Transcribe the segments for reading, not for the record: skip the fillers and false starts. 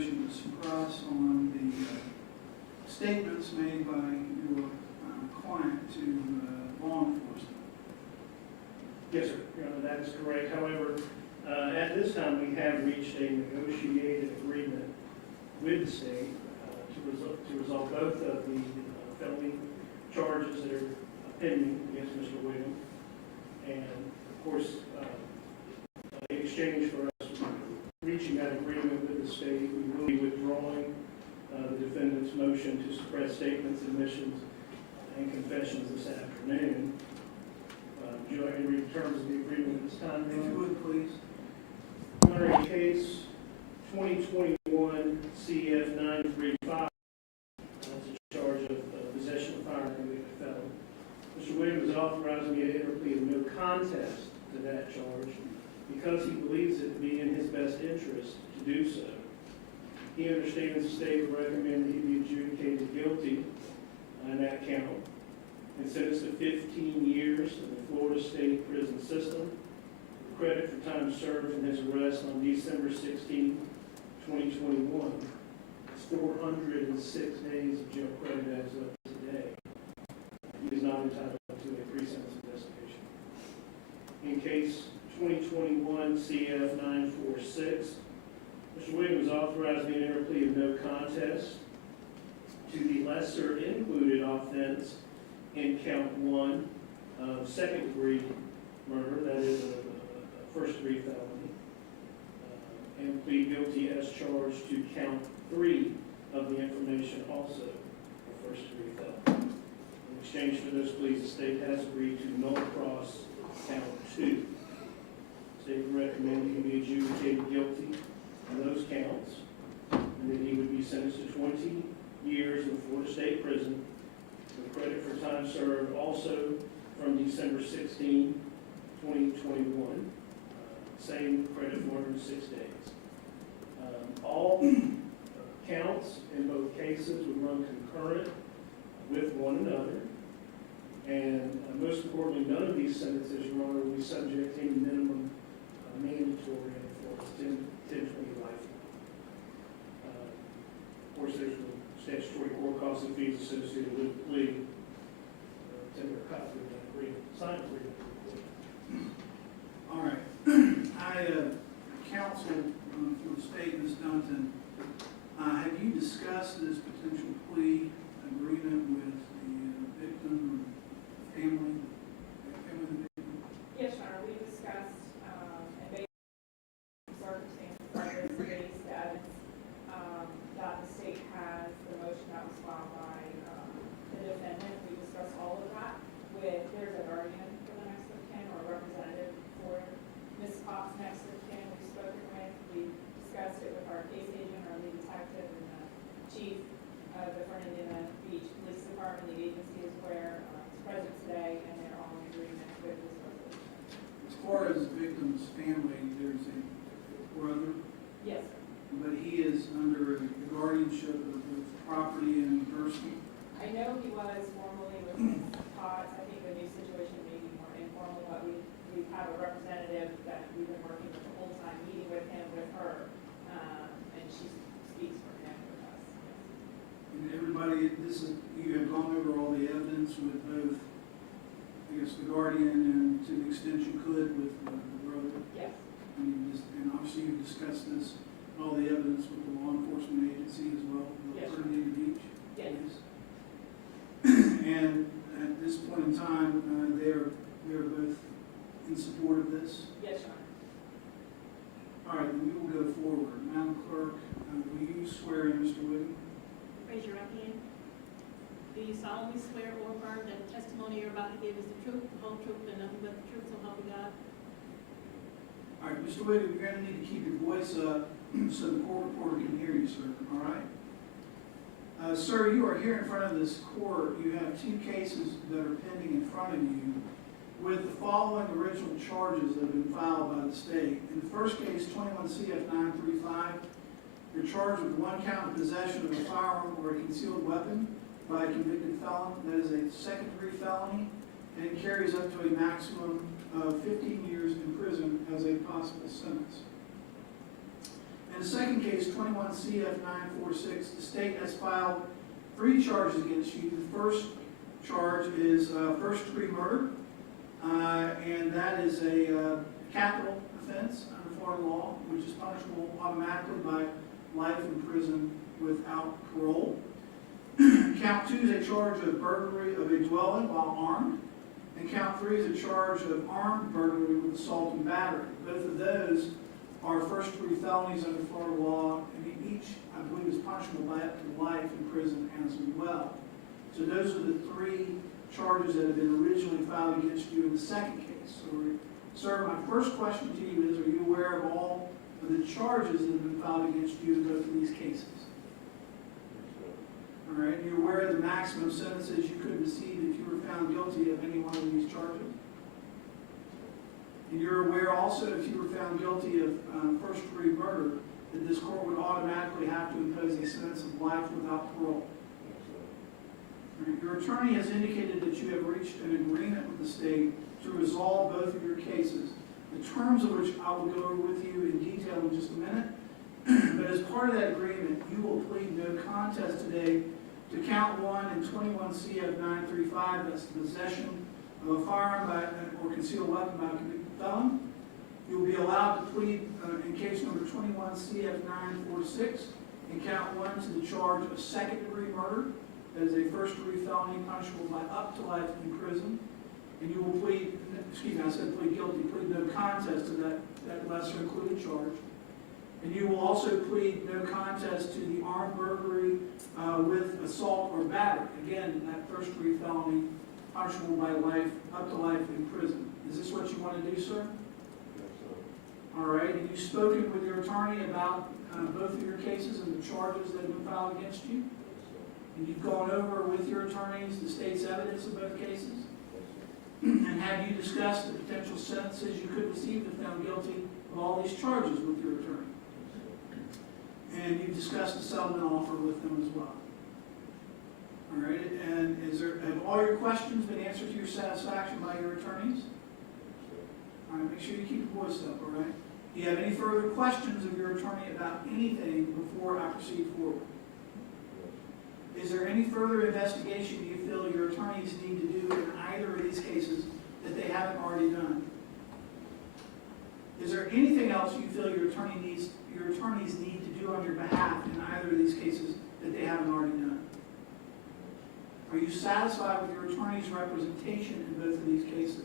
motion to suppress on the statements made by your client to law enforcement. Yes, sir. Your Honor, that is correct. However, at this time, we have reached a negotiated agreement with the state to resolve both of the felony charges that are pending against Mr. Williams. And of course, in exchange for us reaching that agreement with the state, we will be withdrawing the defendant's motion to suppress statements, admissions, and confessions this afternoon. Would you like me to read the terms of the agreement at this time? If you would, please. Under a case 2021 CF 935, that's a charge of possession of firearm committing a felony. Mr. Williams is authorizing me to enter a plea of no contest to that charge because he believes it to be in his best interest to do so. He understands the state would recommend that he be adjudicated guilty on that count and sentenced to 15 years in the Florida State Prison System. Credit for time served from his arrest on December 16, 2021. It's 406 days of jail credit as of today. He is not entitled to a pre-sentence investigation. In case 2021 CF 946, Mr. Williams authorized me to enter a plea of no contest to the lesser included offense in count 1 of second-degree murder, that is a first-degree felony, and plead guilty as charged to count 3 of the information, also a first-degree felony. In exchange for those pleas, the state has agreed to null cross count 2. The state would recommend he be adjudicated guilty on those counts, and that he would be sentenced to 20 years in Florida State Prison with credit for time served also from December 16, 2021. Same credit, 406 days. All counts in both cases would run concurrent with one another. And most importantly, none of these sentences, Your Honor, will be subject to any minimum mandatory enforced 10-20 life. Of course, there's the statutory court costs and fees associated with the plea. Tender a copy of that agreement, signed agreement. All right. Counsel for the state, Ms. Dunton, have you discussed this potential plea agreement with the victim or family? Yes, Your Honor, we discussed, and based on circumstances like this case, that the state has the motion that was filed by the defendant. We discussed all of that with, there's a guardian for the next of kin or a representative for Ms. Cox next of kin we've spoken with. We discussed it with our case agent, our lead detective, and the chief of the Fernandina Beach Police Department. The agency is where it's present today, and they're all in agreement with this resolution. As far as the victim's family, there's a brother, Yes, sir. but he is under the guardianship of the property and person. I know he was formally with Ms. Cox. I think the new situation may be more informal, but we have a representative that we've been working with the whole time, meeting with him, with her, and she speaks for him with us. And everybody, you have gone over all the evidence with both, I guess, the guardian and to the extent you could with the brother. Yes. And obviously you've discussed this, all the evidence with the law enforcement agency as well, the Yes. Fernandina Beach. Yes. And at this point in time, they're both in support of this. Yes, Your Honor. All right, then we will go forward. Madam Clerk, will you swear in Mr. Whitty? Raise your right hand. Do you solemnly swear or affirm that the testimony you're about to give is the truth, the whole truth, and nothing but the truth, so help you God? All right, Mr. Whitty, we're going to need to keep your voice up so the court reporter can hear you, sir. All right? Sir, you are here in front of this court. You have 2 cases that are pending in front of you with the following original charges that have been filed by the state. In the first case, 21 CF 935, you're charged with 1 count of possession of a firearm or a concealed weapon by a convicted felon. That is a second-degree felony, and it carries up to a maximum of 15 years in prison as a possible sentence. in the second case, 21 CF 946, the state has filed 3 charges against you. The first charge is first-degree murder, and that is a capital offense under Florida law, which is punishable automatically by life in prison without parole. Count 2 is a charge of burglary of a dwelling while armed, and count 3 is a charge of armed burglary with assault and battery. Both of those are first-degree felonies under Florida law, and each, I believe, is punishable by up to life in prison as well. So those are the 3 charges that have been originally filed against you in the second case. So, sir, my first question to you is, are you aware of all of the charges that have been filed against you in both of these cases? All right, you're aware of the maximum sentences you could receive if you were found guilty of any one of these charges? And you're aware also, if you were found guilty of first-degree murder, that this court would automatically have to impose a sentence of life without parole. All right, your attorney has indicated that you have reached an agreement with the state to resolve both of your cases, the terms of which I will go over with you in detail in just a minute. But as part of that agreement, you will plead no contest today to count 1 and 21 CF 935, that's the possession of a firearm or concealed weapon by a convicted felon. You will be allowed to plead in case number 21 CF 946 and count 1 to the charge of second-degree murder. That is a first-degree felony punishable by up to life in prison. And you will plead, excuse me, I said plead guilty, plead no contest to that lesser included charge. And you will also plead no contest to the armed burglary with assault or battery. Again, that first-degree felony punishable by life, up to life in prison. Is this what you want to do, sir? Yes, sir. All right, and you've spoken with your attorney about both of your cases and the charges that have been filed against you? Yes, sir. And you've gone over with your attorneys the state's evidence of both cases? Yes, sir. And have you discussed the potential sentences you could receive if found guilty of all these charges with your attorney? And you've discussed the settlement offer with them as well. All right, and have all your questions been answered to your satisfaction by your attorneys? All right, make sure you keep your voice up, all right? Do you have any further questions of your attorney about anything before I proceed forward? Is there any further investigation you feel your attorneys need to do in either of these cases that they haven't already done? Is there anything else you feel your attorneys need to do on your behalf in either of these cases that they haven't already done? Are you satisfied with your attorney's representation in both of these cases?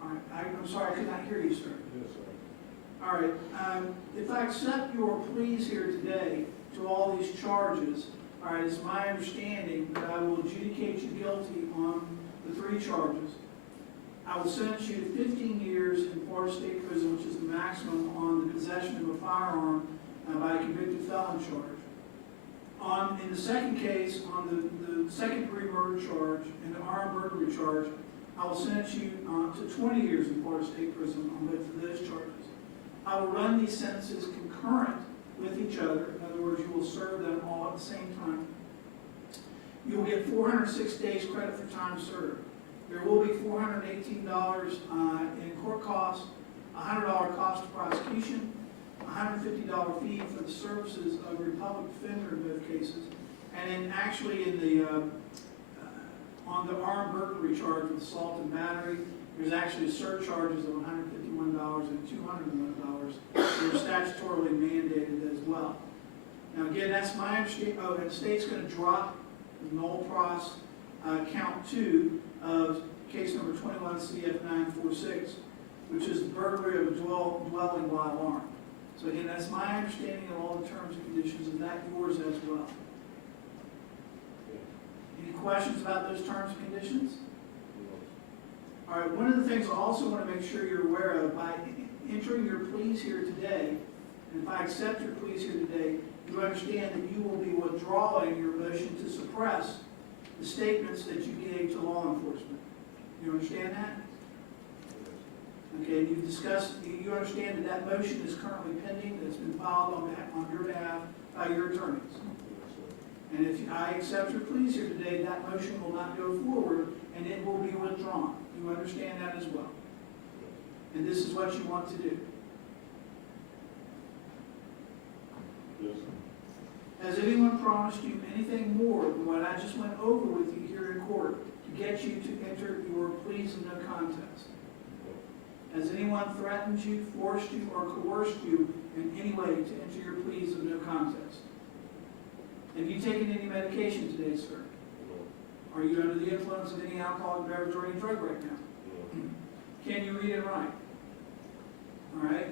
All right, I'm sorry, I could not hear you, sir. Yes, sir. All right, if I accept your pleas here today to all these charges, all right, it's my understanding that I will adjudicate you guilty on the 3 charges. I will sentence you to 15 years in Florida State Prison, which is the maximum on the possession of a firearm by a convicted felon charge. In the second case, on the second-degree murder charge and the armed burglary charge, I will sentence you to 20 years in Florida State Prison on both of those charges. I will run these sentences concurrent with each other. In other words, you will serve them all at the same time. You will get 406 days credit for time served. There will be $418 in court costs, $100 cost of prosecution, $150 fee for the services of a Republic Defender in both cases, and then actually in the on the armed burglary charge with assault and battery, there's actually surcharges of $151 and $201 that are statutorily mandated as well. Now again, that's my understanding. Oh, and the state's going to drop the Noel Pross count 2 of case number 21 CF 946, which is the burglary of a dwelling while armed. So again, that's my understanding of all the terms and conditions. Is that yours as well? Any questions about those terms and conditions? All right, one of the things I also want to make sure you're aware of, by entering your pleas here today, and if I accept your pleas here today, you understand that you will be withdrawing your motion to suppress the statements that you gave to law enforcement. You understand that? Okay, you've discussed, you understand that motion is currently pending, that's been filed on your behalf by your attorneys. And if I accept your pleas here today, that motion will not go forward and it will be withdrawn. You understand that as well? and this is what you want to do. Yes, sir. Has anyone promised you anything more than what I just went over with you here in court to get you to enter your pleas of no contest? Has anyone threatened you, forced you, or coerced you in any way to enter your pleas of no contest? Have you taken any medication today, sir? No, Are you under the influence of any alcoholic beverage or any drug right now? no, Can you read and write? All right.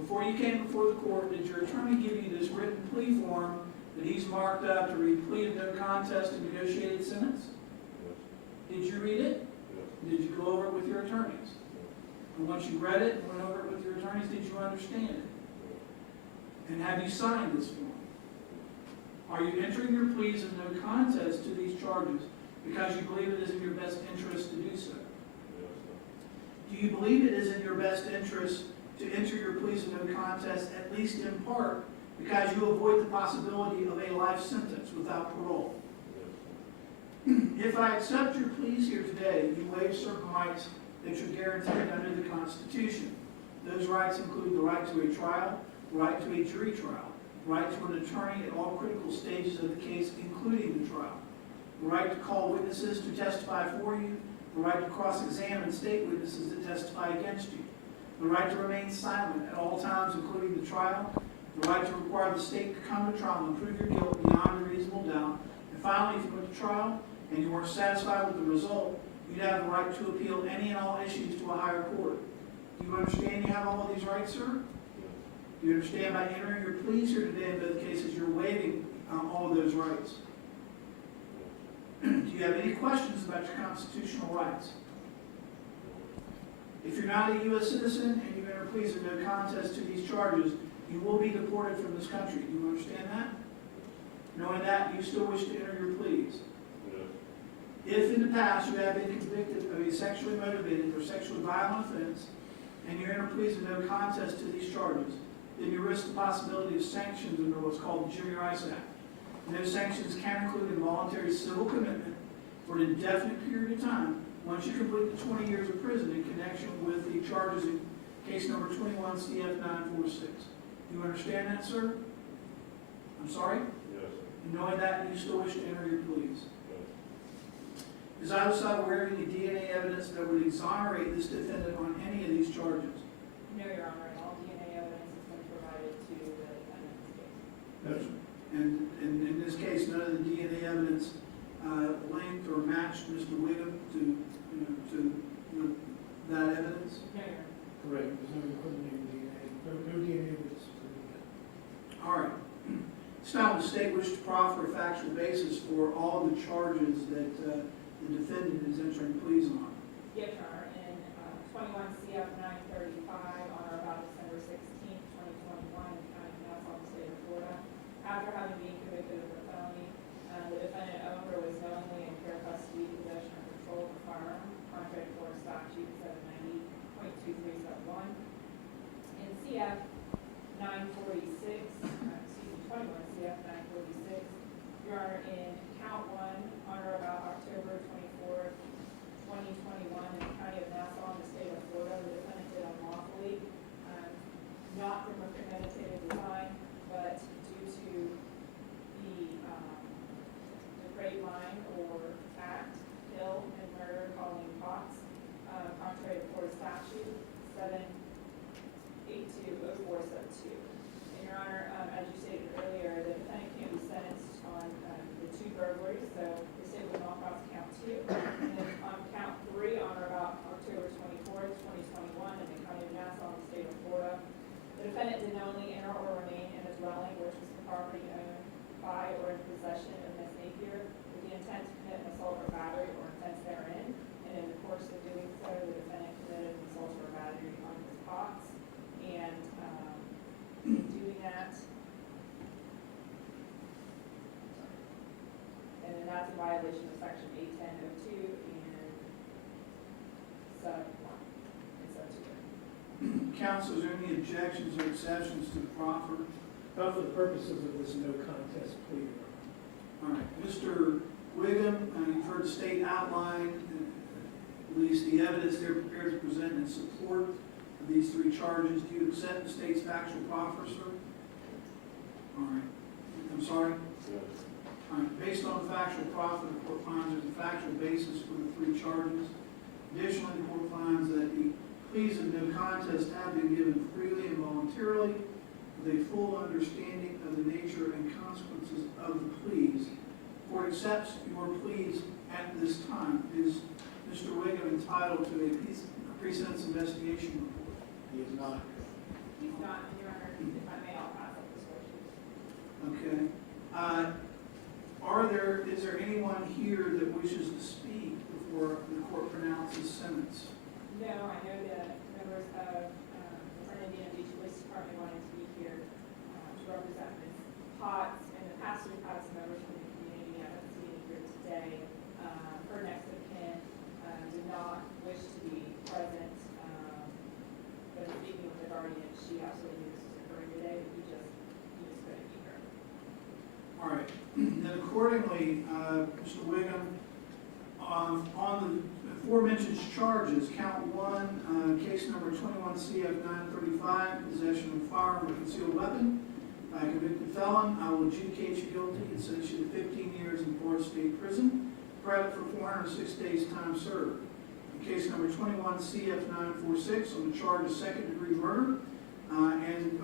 Before you came before the court, did your attorney give you this written plea form that he's marked up to read plea of no contest and negotiated sentence? yes, Did you read it? yes, Did you go over it with your attorneys? And once you read it and went over it with your attorneys, did you understand it? And have you signed this form? Are you entering your pleas of no contest to these charges because you believe it is in your best interest to do so? yes, sir. Do you believe it is in your best interest to enter your pleas of no contest, at least in part, because you avoid the possibility of a life sentence without parole? Yes, sir. If I accept your pleas here today, you waive certain rights that you're guaranteed under the Constitution. Those rights include the right to a trial, the right to a jury trial, the right to an attorney at all critical stages of the case, including the trial, the right to call witnesses to testify for you, the right to cross-examine state witnesses that testify against you, the right to remain silent at all times, including the trial, the right to require the state to come to trial and prove your guilt beyond a reasonable doubt, and finally, if you went to trial and you weren't satisfied with the result, you'd have the right to appeal any and all issues to a higher court. Do you understand you have all of these rights, sir? Yes, Do you understand by entering your pleas here today in both cases, you're waiving all of those rights? Do you have any questions about your constitutional rights? If you're not a U.S. citizen and you enter pleas of no contest to these charges, you will be deported from this country. Do you understand that? Knowing that, you still wish to enter your pleas. yes, If in the past you have been convicted of a sexually motivated or sexually violent offense, and you enter pleas of no contest to these charges, then you risk the possibility of sanctions under what's called the Jimmy Rice Act. And those sanctions can include involuntary civil commitment for an indefinite period of time once you complete the 20 years of prison in connection with the charges in case number 21 CF 946. Do you understand that, sir? I'm sorry? yes, sir. And knowing that, you still wish to enter your pleas. Yes. Is either side aware of any DNA evidence that would exonerate this defendant on any of these charges? No, Your Honor, and all DNA evidence has been provided to the defendant's case. And in this case, none of the DNA evidence linked or matched Mr. Wiggum to that evidence? No, Your Honor. Correct, there's no incriminating DNA, no DNA was proven. All right. It's now the state wish to proffer a factual basis for all the charges that the defendant is entering pleas on. Yes, Your Honor, in 21 CF 935 on or about December 16th, 2021, in the county of Nassau, the state of Florida, after having been convicted of a felony, the defendant owned or was knowingly in care, custody, possession, or control of a firearm, contrary to Florida statute 790.23 sub 1. In CF 946, 21 CF 946, Your Honor, in count 1 on or about October 24th, 2021, in the county of Nassau, in the state of Florida, the defendant did unlawfully, not from a premeditated design, but due to the depraved mind or act, kill, and murder, Colleen Cox, contrary to Florida statute 78204 sub 2. And Your Honor, as you stated earlier, the defendant can be sentenced on the 2 burglaries, so the state will knock off count 2. And then on count 3, on or about October 24th, 2021, in the county of Nassau, in the state of Florida, the defendant did not only enter or remain in a dwelling which was the property owned by or in possession of Ms. Napier with the intent to commit an assault or battery or offense therein, and in the course of doing so, the defendant committed an assault or battery on Ms. Cox, and in doing that, and then that's a violation of section 810.02 and sub 1 and sub 2. Counsel, is there any objections or exceptions to the proffer? Not for the purposes of this no contest plea. All right, Mr. Wiggum, you've heard the state outline, at least the evidence they're prepared to present in support of these three charges. Do you accept the state's factual proffer, sir? All right. I'm sorry? Yes. All right. Based on the factual proffer, the court finds there's a factual basis for the three charges. Additionally, the court finds that the pleas of no contest have been given freely and voluntarily with a full understanding of the nature and consequences of the pleas. The court accepts your pleas at this time. Is Mr. Wiggum entitled to a pre-sentence investigation report? He is not. He's not, Your Honor, if I may, I'll pass up the spreadsheet. Okay. Is there anyone here that wishes to speak before the court pronounces sentence? No, I know that members of the Fernandina Beach Police Department wanted to be here to represent Ms. Potts. In the past, we've had some members from the community. I haven't seen any here today. Her next of kin did not wish to be present, but in speaking with the guardian, she absolutely knew this was occurring today, but he just couldn't be here. All right. Then accordingly, Mr. Wiggum, on the aforementioned charges, count one, case number 21 CF 935, possession of a firearm or concealed weapon by a convicted felon, I will adjudicate you guilty and sentence you to 15 years in Florida State Prison, credit for 406 days time served. In case number 21 CF 946, on the charge of second-degree murder, and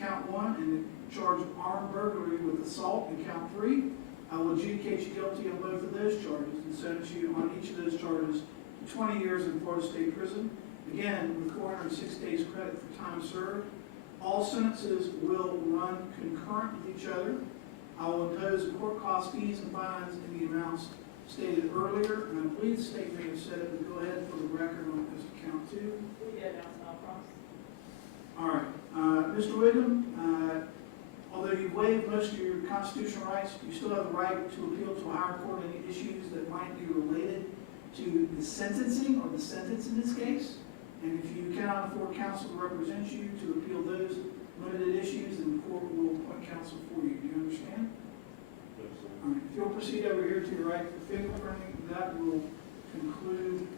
count one, and the charge of armed burglary with assault in count three, I will adjudicate you guilty on both of those charges and sentence you on each of those charges to 20 years in Florida State Prison, again with 406 days credit for time served. All sentences will run concurrent with each other. I will impose the court costs, fees, and fines in the amounts stated earlier, and I believe the state may have said it, but go ahead for the record on as to count two. We did announce Mel Cross. All right, Mr. Wiggum, although you've waived most of your constitutional rights, you still have the right to appeal to a higher court on any issues that might be related to the sentencing or the sentence in this case. And if you cannot afford counsel to represent you to appeal those limited issues, then the court will appoint counsel for you. Do you understand? Yes, sir. All right, if you'll proceed over here to your right for fingerprinting, that will conclude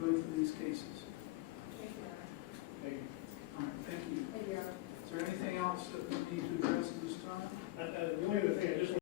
both of these cases.